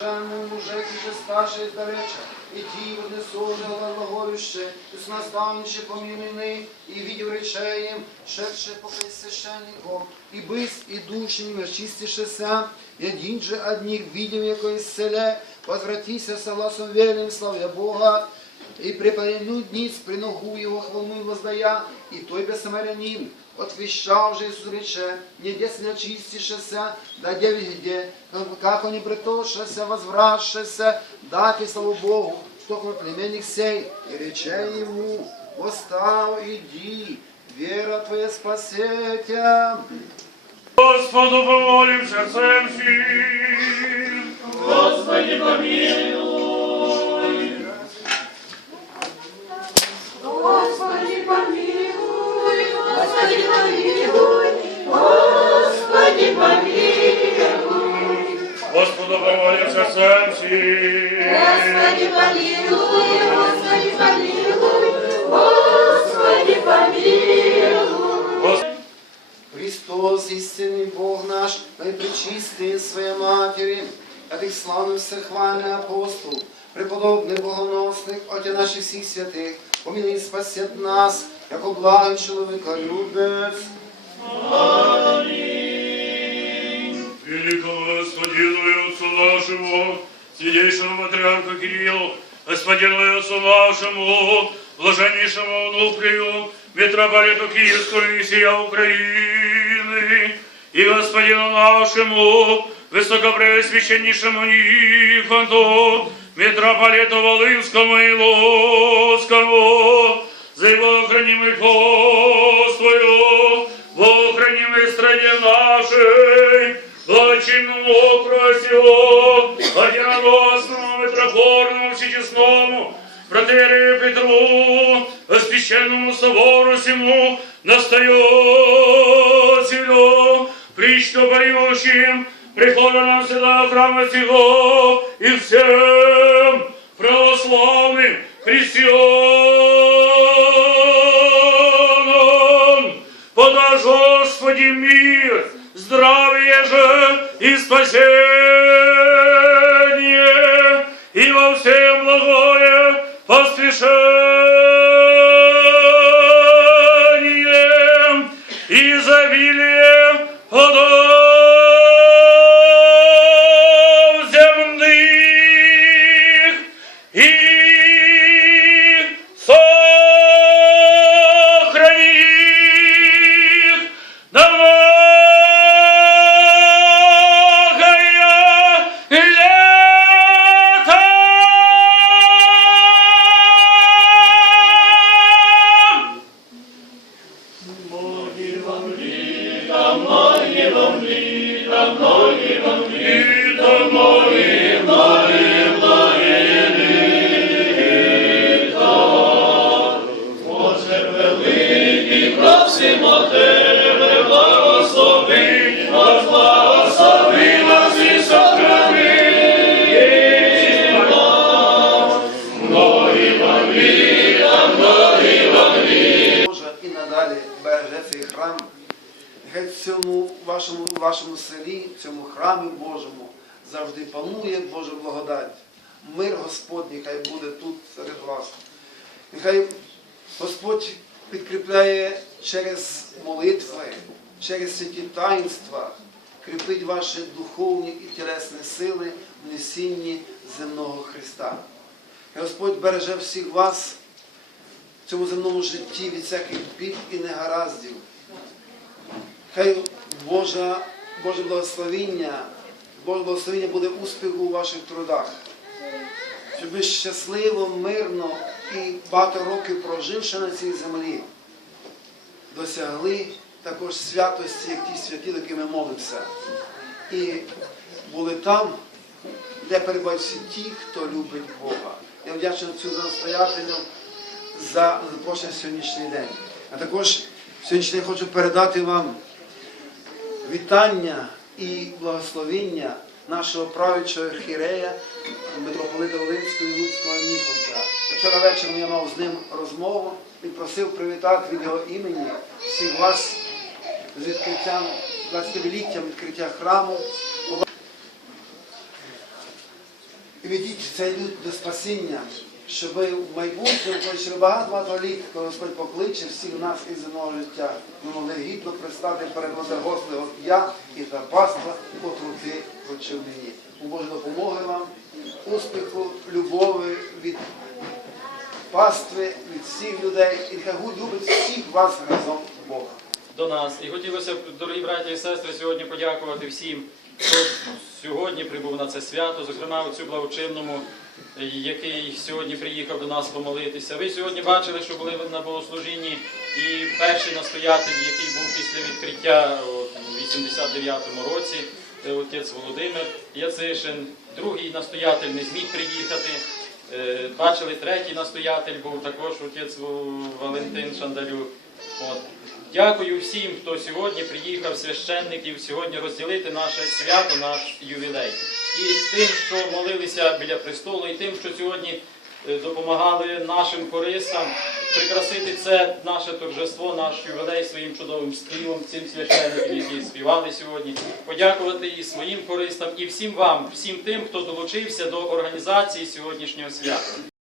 Блаженному мужеці же старше здалеча, і ті однесовне глаголюще, і с помінини, і відів речеєм, шедше покрий священником, і бис, і не очистишеся, я один же одних видим, якоїсь селе, возвратися согласно верным славя Бога, и преподню дниц при ногу его хвалну воздая, и той бессамарянин, отвещал же Иисус рече, не десь не очистишься, да где везде, как он не притошься, возвращайся, дайте славу Богу, что племенник сей, и рече ему, восстав, иди, вера твоя спасет тебя. Господу помолим серцем всім. Господи помилуй. Господу помолим серцем всім. Господи помилуй, Господи помилуй, Господи помилуй. Гос- Христос, истинный Бог наш, наипречистый Своей Матери, от их славным всехвальный апостол, преподобный богоносник, Отец наших всех святых, помилуй и спасет нас, яко благий человека любец. Великого Господину и Отцу нашему, святейшему патриарху Кириллу, Господину и Отцу нашему, блаженнейшему внутрию, митрополиту Киевского и сия Украины, и Господину нашему, высокопреосвященнейшему Нифонту, митрополиту Волынскому и Лоцкому, за его охранимый Господу, в охранимой стране нашей, благочинному окросу, одиноносному, митрофорному, всечестному, протерею Петру, священному собору всему, настоятелю, прично поющим, прихода всегда храма сего и всем православным христианам. Подай, Господи, мир, здравие же и спасение, и во всем благое поспешение, Літо моє, моє, моє Просимо тебе, береже цей храм. Нехай в цьому вашому, вашому селі, в цьому храмі Божому завжди панує Божа благодать. Мир Господній хай буде тут серед вас. Нехай Господь підкріпляє через молитви, через святі таїнства, кріпить ваші духовні і тілесні сили в несінні земного Христа. Господь береже всіх вас цьому земному житті від всяких бід і негараздів. Хай Божа, Боже благословіння, Боже благословіння буде успіху у ваших трудах. Щоб ви щасливо, мирно і багато років проживши на цій землі, досягли також святості, як ті святі, до яких ми молимося. І були там, де перебувають ті, хто любить Бога. Я вдячний цю настоятелю за запрошення сьогоднішній день. А також сьогоднішній день хочу передати вам вітання і благословіння нашого правічого хірея, митрополита Волинського і Луцького Ніфонта. Вчора вечором я мав з ним розмову і просив привітати від його імені всіх вас з відкриттям 20-літтям відкриття храму. і ведіть цей люд до спасіння, щоб в майбутньому, коли ще багато літ, коли Господь покличе всіх нас із земного життя, ми могли гідно пристати перед влади Господа я і та паства, котру ти вручив мені. У Божої допомоги вам, успіху, любові від пастви, від всіх людей, і нехай любить всіх вас разом Бога. до нас. І хотілося б, дорогі браті і сестри, сьогодні подякувати всім, хто сьогодні прибув на це свято, зокрема оцю благочинному, який сьогодні приїхав до нас помолитися. Ви сьогодні бачили, що були на богослужінні і перший настоятель, який був після відкриття у 89-му році, це отець Володимир Яцишин, другий настоятель не зміг приїхати. Е, Бачили, третій настоятель був також отець Валентин Шандалюк. Дякую всім, хто сьогодні приїхав, священників, сьогодні розділити наше свято, наш ювілей. І тим, що молилися біля престолу, і тим, що сьогодні е, допомагали нашим користам прикрасити це наше торжество, наш ювілей своїм чудовим співом, цим священникам, які співали сьогодні. Подякувати і своїм користам, і всім вам, всім тим, хто долучився до організації сьогоднішнього свята.